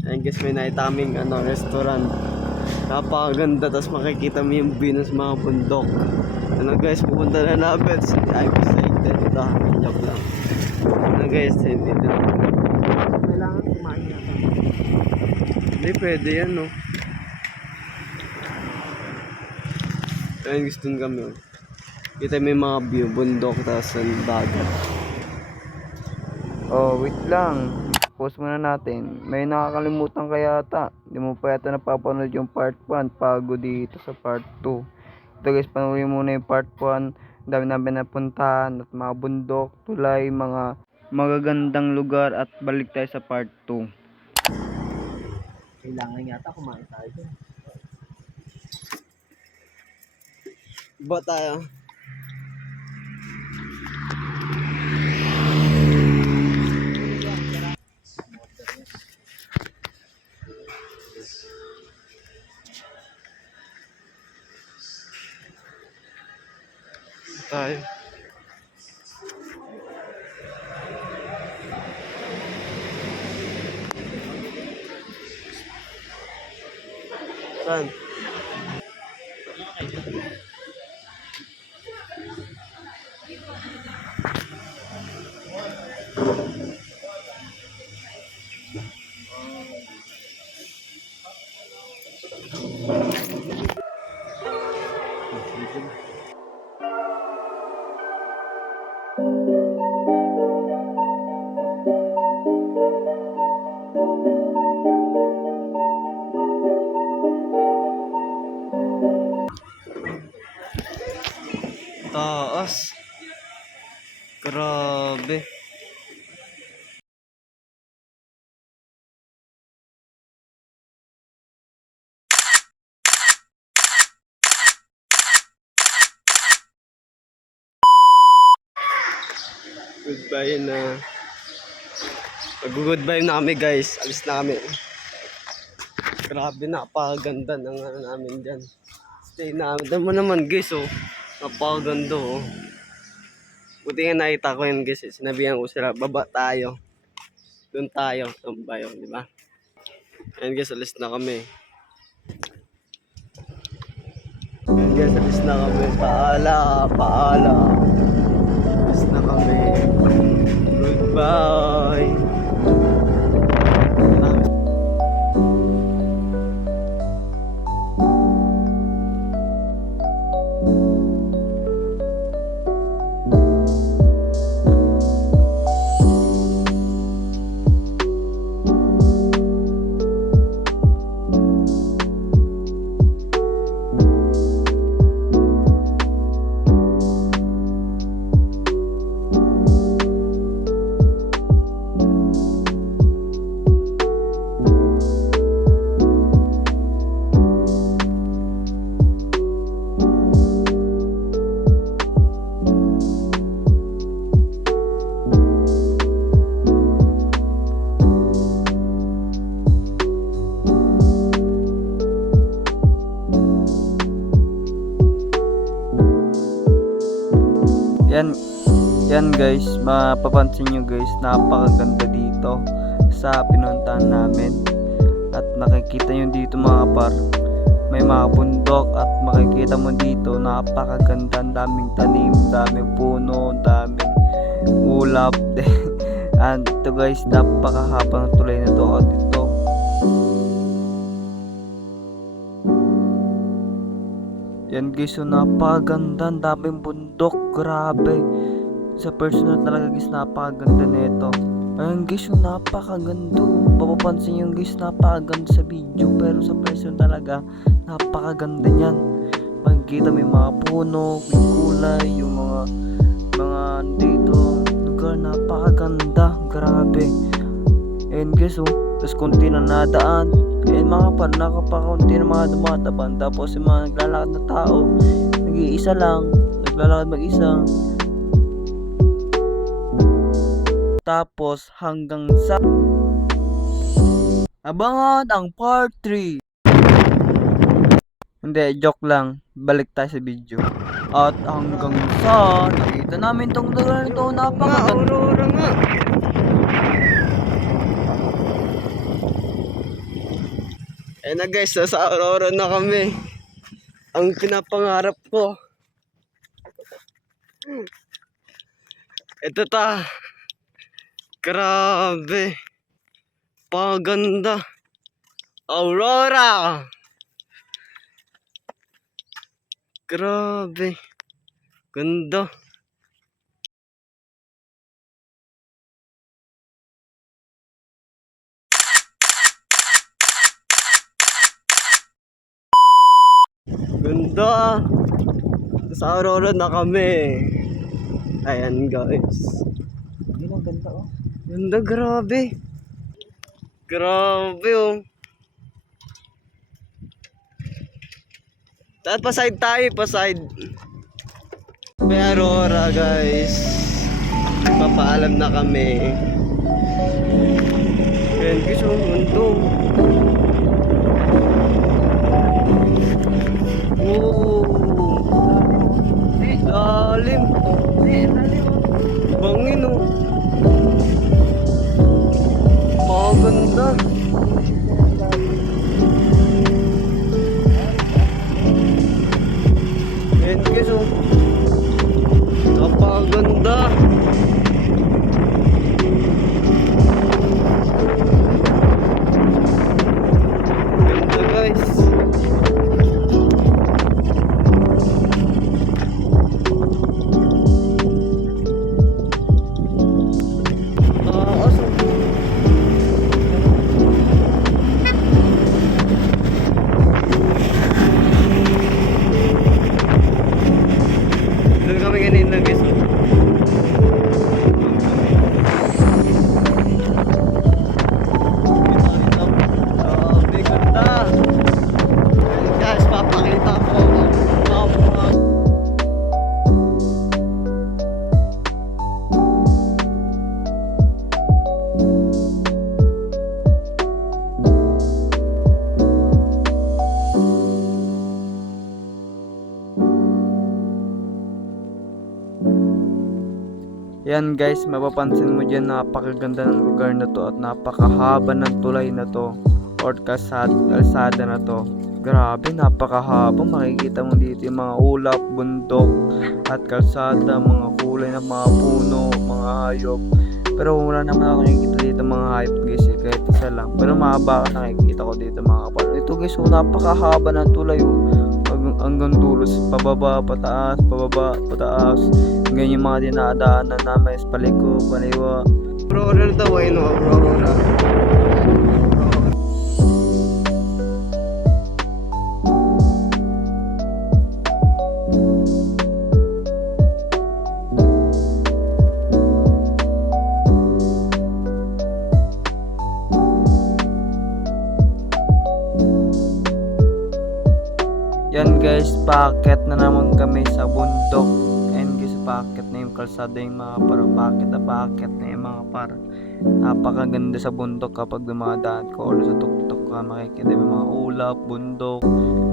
Ayun guys, may nakita kaming restaurant. Napakaganda, tapos makikita mo yung view ng mga bundok. Guys, pupunta na namin. I'm excited. Ito, joke lang. Guys, hindi na. Kailangan kumain natin. Hindi, pwede yan, no? Ayun, gusto kami, oh. Kita may mga view, bundok, tapos ang dagat. Oh, wait lang. Pause muna natin. May nakakalimutan kaya ata. Hindi mo pa yata napapanood yung part 1. Pago dito sa part 2. Ito guys, panoorin muna yung part 1. Dami namin napuntahan at mga bundok, tulay, mga magagandang lugar at balik tayo sa part 2. Kailangan yata kumain tayo dun. Ba tayo? Tayo. Saan? Taas. Grabe. Goodbye na. Mag-goodbye na kami guys. Alis na kami. Grabe, napakaganda ng namin dyan. Stay namin. Dama mo naman guys, oh. Napakaganda, oh. Buti nga nakita ko yun guys. Sinabihan ko sila, baba tayo. Doon tayo. Tambay, oh, di ba? Ayan guys, alis na kami. Ayan guys, alis na kami. Paala. Alis na kami. Goodbye. Yan guys, mapapansin nyo guys, napakaganda dito sa pinuntahan namin. At makikita nyo dito mga par, may mga bundok at makikita mo dito napakaganda, daming tanim, daming puno, daming ulap. And ito guys, napakahaba ng tulay na to at ito. Yan guys, so napakaganda, daming bundok, grabe. Sa personal talaga guys, napakaganda nito. Ayun guys, yung napakaganda. Papapansin nyo guys, napakaganda sa video, pero sa personal talaga, napakaganda niyan. Makikita may mga puno, may kulay, yung mga dito lugar, napakaganda, grabe. Ayun guys, tapos konti na nadaan. Ayun mga par, nakapakaunti na mga dumataban. Tapos yung mga naglalakad na tao, nag-iisa lang, naglalakad mag-isa. Tapos hanggang sa abangan ang part 3. Hindi, joke lang. Balik tayo sa video. At hanggang sa nakita namin tong lugar nito, napakaganda. Aurora nga. Ayun na guys, nasa Aurora na kami. Ang pinapangarap ko. Ito ta. Grabe. Paganda. Aurora. Grabe. Ganda. Ganda. Sa Aurora na kami. Ayan guys. Yun ang ganda oh. Ganda, grabe. Grabe oh. Dapat pa-side tayo, pa-side. May Aurora guys. Papaalam na kami. Ayan guys, ang mundo. Oh. Lalim. Bangin oh. Maganda. Ayan guys oh. Napaganda. Ganda guys. Awesome. Doon kami kanina guys oh. Grabe, ganda. Ayun guys, papakita ko ang mga Yan guys, mapapansin mo dyan, napakaganda ng lugar na to at napakahaba ng tulay na to or kalsada na to. Grabe, napakahaba. Makikita mo dito yung mga ulap, bundok at kalsada, mga kulay ng mga puno, mga hayop. Pero wala naman ako nakikita dito mga hayop guys, kahit isa lang. Pero mahaba ka nakikita ko dito mga kapal. Ito guys, napakahaba ng tulay hanggang dulo, pababa, pataas, pababa, pataas. Ganyan yung mga dinadaanan namin, paliko, paliwa. Aurora daw ay no, Aurora. Yan guys, paakyat na naman kami sa bundok. And guys, paakyat na yung kalsada yung mga par. Paakyat na yung mga par. Napakaganda sa bundok kapag dumadaan ko or sa tuktok ka, makikita yung mga ulap, bundok.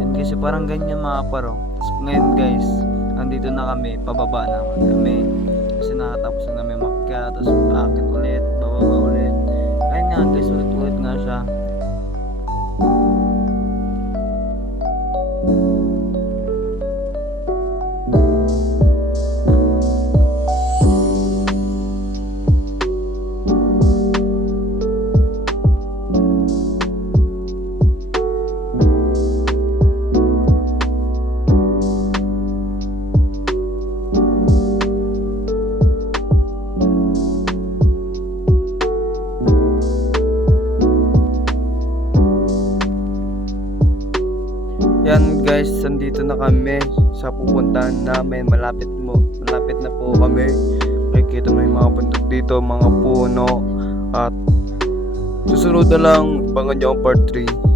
And guys, parang ganyan mga par. Tapos ngayon guys, andito na kami, pababa naman kami. Kasi nakatapos na namin makyat, tapos paakyat ulit, bababa ulit. Ayun nga guys, ulit-ulit nga siya. Yan guys, andito na kami sa pupuntahan namin. Malapit na po kami. Makikita mo yung mga bundok dito, mga puno. At susunod na lang, abangan nyo ang part 3.